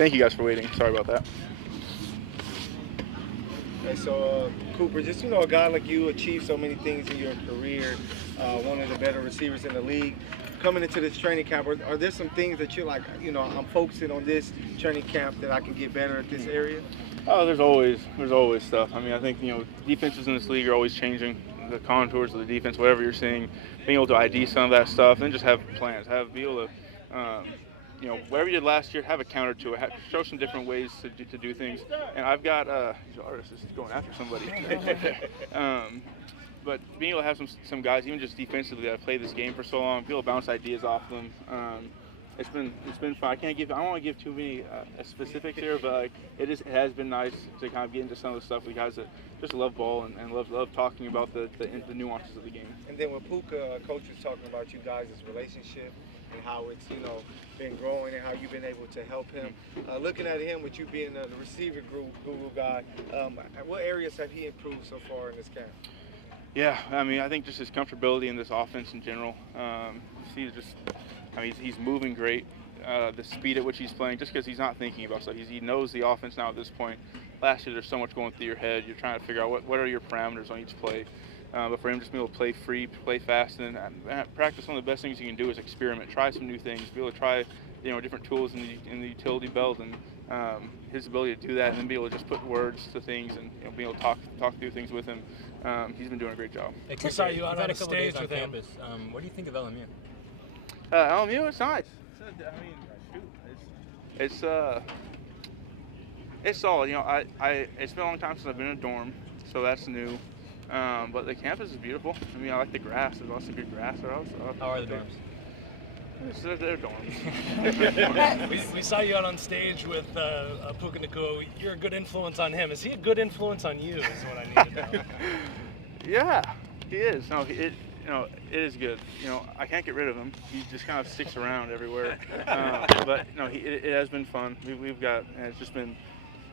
Thank you guys for waiting. Sorry about that. And so, Cooper, just a guy like you achieved so many things in your career, one of the better receivers in the league. Coming into this training camp, are there some things that you're like, I'm focusing on this training camp that I can get better at this area? Oh, there's always stuff. I mean, I think defenses in this league are always changing the contours of the defense, whatever you're seeing, being able to ID some of that stuff, and just have plans, be able to, whatever you did last year, have a counter to it, show some different ways to do things. And I've got artist is going after somebody. But being able to have some guys, even just defensively, that have played this game for so long, be able to bounce ideas off them. It's been fun. I don't want to give too many specifics here, but it has been nice to kind of get into some of the stuff with guys that just love ball and love talking about the nuances of the game. And then with Puka, coach was talking about you guys' relationship and how it's been growing and how you've been able to help him. Looking at him with you being the receiver guru guy, what areas have he improved so far in this camp? Yeah, I mean, I think just his comfortability in this offense in general. He's moving great. The speed at which he's playing, just because he's not thinking about stuff. He knows the offense now at this point. Last year, there's so much going through your head. You're trying to figure out what are your parameters on each play. But for him just to be able to play free, play fast, and practice, one of the best things you can do is experiment, try some new things, be able to try different tools in the utility belt, and his ability to do that, and then be able to just put words to things and be able to talk through things with him. He's been doing a great job. Hey, Chris, you out on a stage with him. What do you think of LMU? LMU, it's nice. It's solid. It's been a long time since I've been in a dorm, so that's new. But the campus is beautiful. I mean, I like the grass. There's lots of good grass there also. How are the dorms? They're dorms. we saw you out on stage with Puka Nacua. You're a good influence on him. Is he a good influence on you? Is what I need to know. Yeah, he is. No, it is good. I can't get rid of him. He just kind of sticks around everywhere. But it has been fun. We've got, and it's just been.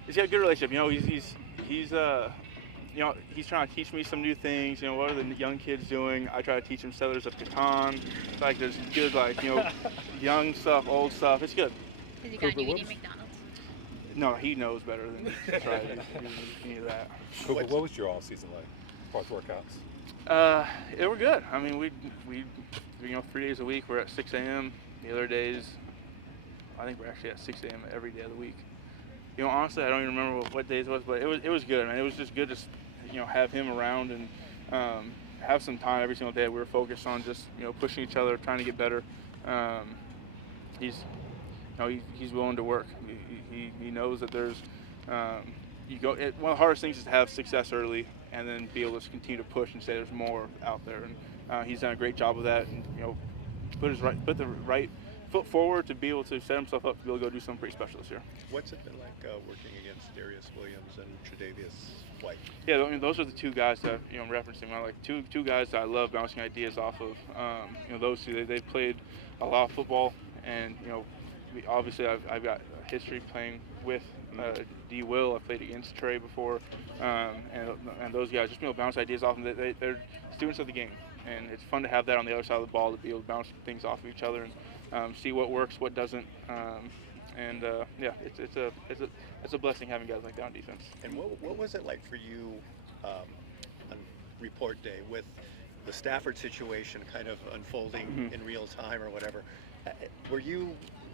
He's got a good relationship. He's trying to teach me some new things. What are the young kids doing? I try to teach him Settlers of Catan. There's good, young stuff, old stuff. It's good. Has he gotten you eating McDonald's? No, he knows better than to try to do any of that. Cooper, what was your all-season like? As far as workouts? They were good. I mean, we 3 days a week we're at 6 a.m. The other days, I think we're actually at 6 a.m. every day of the week. Honestly, I don't even remember what days it was, but it was good. Man, it was just good to have him around and have some time every single day. We were focused on just pushing each other, trying to get better. He's willing to work. He knows that there's one of the hardest things is to have success early and then be able to just continue to push and say there's more out there. And he's done a great job of that. And put the right foot forward to be able to set himself up to be able to go do something pretty special this year. What's it been like working against Darius Williams and Tre'Davious White? Yeah, I mean, those are the two guys that I'm referencing. I like two guys that I love bouncing ideas off of. Those two, they've played a lot of football, and obviously I've got a history playing with D. Will. I've played against Trey before, and those guys just bounce ideas off them. They're students of the game, and it's fun to have that on the other side of the ball to be able to bounce things off of each other and see what works, what doesn't. It's a blessing having guys like that on defense. And what was it like for you on report day with the Stafford situation kind of unfolding in real time or whatever? Were you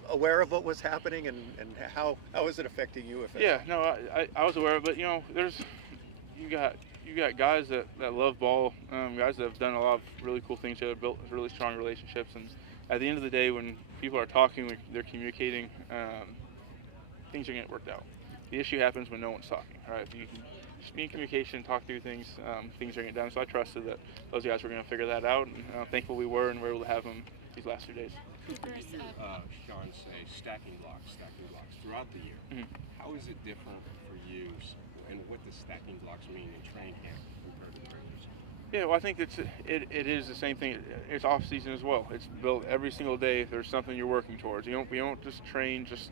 aware of what was happening and how is it affecting you? I was aware of it, but there's you got guys that love ball, guys that have done a lot of really cool things together, built really strong relationships, and at the end of the day, when people are talking, they're communicating, things are getting worked out. The issue happens when no one's talking, right? If you can just be in communication, talk through things, things are getting done. So I trusted that those guys were going to figure that out, and I'm thankful we were, and we were able to have them these last 2 days. Sean, say stacking blocks throughout the year. Mm-hmm. How is it different for you, and what does stacking blocks mean in training camp compared to practice? Yeah, well, I think it is the same thing. It's off season as well. It's built every single day. There's something you're working towards. We don't just train just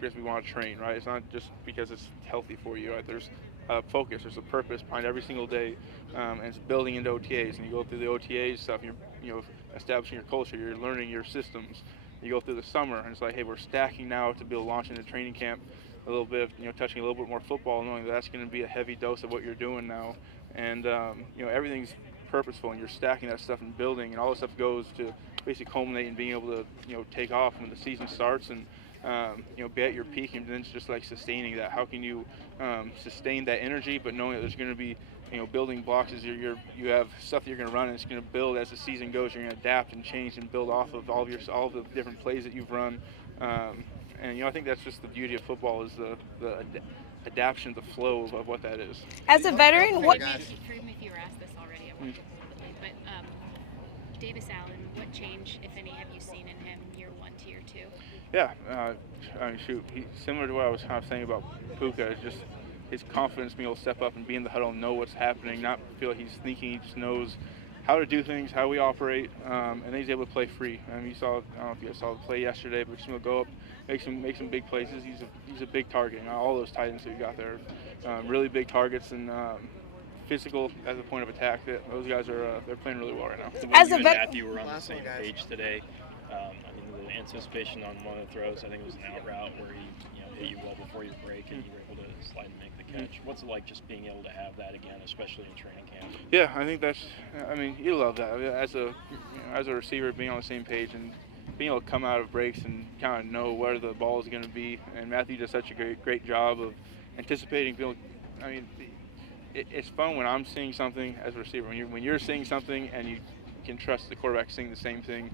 because we want to train, right? It's not just because it's healthy for you, right? There's a focus. There's a purpose behind every single day, and it's building into OTAs. And you go through the OTAs stuff. You're establishing your culture. You're learning your systems. you go through the summer, and it's like, hey, we're stacking now to be able to launch into training camp a little bit, touching a little bit more football, knowing that that's going to be a heavy dose of what you're doing now. And, everything's purposeful, and you're stacking that stuff and building, and all this stuff goes to basically culminate in being able to, take off when the season starts and, be at your peak, and then it's just like sustaining that. How can you sustain that energy, but knowing that there's going to be, building blocks as you have stuff that you're going to run, and it's going to build as the season goes. You're going to adapt and change and build off of all the different plays that you've run. And I think that's just the beauty of football, is the adaptation, the flow of what that is. As a veteran, what? Forgive me if you were asked this already. I watched it a little bit late, but Davis Allen, what change, if any, have you seen in him year 1 to year 2? Yeah, he's similar to what I was kind of saying about Puka. It's just his confidence, being able to step up and be in the huddle and know what's happening, not feel like he's thinking. He just knows how to do things, how we operate, and then he's able to play free. I don't know if you guys saw the play yesterday, but just go up, make some big plays. He's a big target. All those tight ends that we got there, really big targets, and physical as a point of attack. Those guys they're playing really well right now. As a you and vet- Matthew were on the same page today. The anticipation on one of the throws, I think it was an out route where he hit you well before your break, and you were able to slide and make the catch. What's it like just being able to have that again, especially in training camp? Yeah, I think you love that. As a receiver, being on the same page and being able to come out of breaks and kind of know where the ball is going to be. And Matthew does such a great job of anticipating. It's fun when I'm seeing something as a receiver. When you're seeing something and you can trust the quarterback seeing the same thing.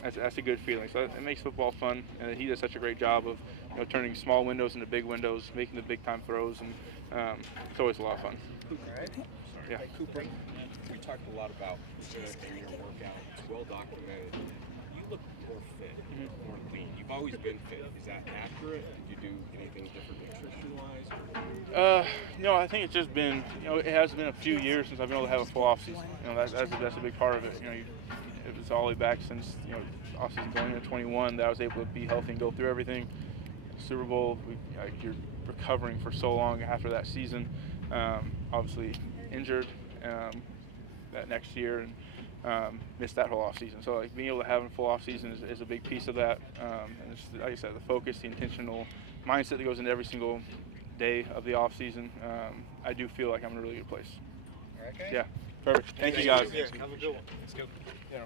That's a good feeling. So it makes football fun, and he does such a great job of turning small windows into big windows, making the big time throws, and it's always a lot of fun. All right. Yeah. Hey, Cooper, we talked a lot about your workout. It's well documented. You look more fit, more lean. You've always been fit. Is that accurate? Did you do anything different nutrition-wise? No, I think it's just been, it has been a few years since I've been able to have a full off season. That's a big part of it. It was all the way back since off season going into 21 that I was able to be healthy and go through everything. Super Bowl, you're recovering for so long after that season. Obviously injured that next year and missed that whole off season. So being able to have a full off season is a big piece of that. And it's, like I said, the focus, the intentional mindset that goes into every single day of the off season. I do feel like I'm in a really good place. Okay. Yeah, perfect. Thank you guys. Have a good one. Let's go. Yeah.